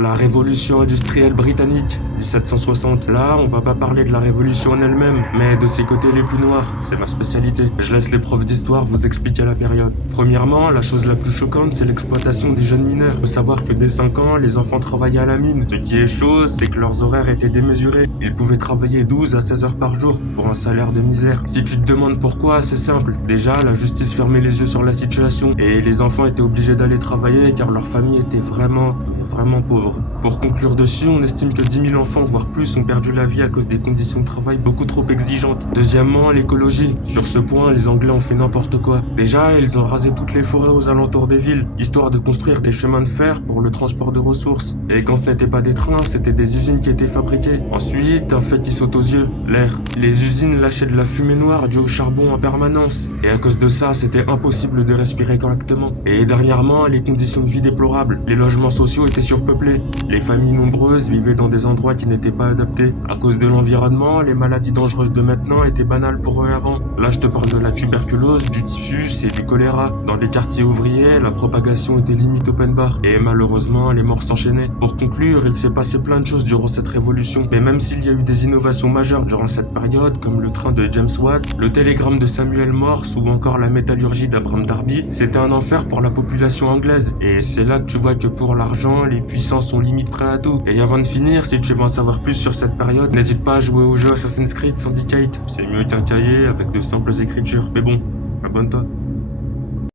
La révolution industrielle britannique, 1760. Là, on va pas parler de la révolution en elle-même, mais de ses côtés les plus noirs. C'est ma spécialité. Je laisse les profs d'histoire vous expliquer la période. Premièrement, la chose la plus choquante, c'est l'exploitation des jeunes mineurs. Faut savoir que dès 5 ans, les enfants travaillaient à la mine. Ce qui est chaud, c'est que leurs horaires étaient démesurés. Ils pouvaient travailler 12 à 16 heures par jour pour un salaire de misère. Si tu te demandes pourquoi, c'est simple. Déjà, la justice fermait les yeux sur la situation et les enfants étaient obligés d'aller travailler car leur famille était vraiment pauvre. Pour conclure dessus, on estime que 10 000 enfants, voire plus, ont perdu la vie à cause des conditions de travail beaucoup trop exigeantes. Deuxièmement, l'écologie. Sur ce point, les Anglais ont fait n'importe quoi. Déjà, ils ont rasé toutes les forêts aux alentours des villes, histoire de construire des chemins de fer pour le transport de ressources. Et quand ce n'était pas des trains, c'était des usines qui étaient fabriquées. Ensuite, un fait qui saute aux yeux, l'air. Les usines lâchaient de la fumée noire due au charbon en permanence. Et à cause de ça, c'était impossible de respirer correctement. Et dernièrement, les conditions de vie déplorables. Les logements sociaux étaient surpeuplés. Les familles nombreuses vivaient dans des endroits qui n'étaient pas adaptés. À cause de l'environnement, les maladies dangereuses de maintenant étaient banales pour eux avant. Là, je te parle de la tuberculose, du typhus et du choléra. Dans les quartiers ouvriers, la propagation était limite open bar. Et malheureusement, les morts s'enchaînaient. Pour conclure, il s'est passé plein de choses durant cette révolution. Mais même s'il y a eu des innovations majeures durant cette période, comme le train de James Watt, le télégramme de Samuel Morse ou encore la métallurgie d'Abraham Darby, c'était un enfer pour la population anglaise. Et c'est là que tu vois que pour l'argent, les puissants sont limite prêts à tout. Et avant de finir, si tu veux en savoir plus sur cette période, n'hésite pas à jouer au jeu Assassin's Creed Syndicate. C'est mieux qu'un cahier avec de simples écritures. Mais bon, abonne-toi.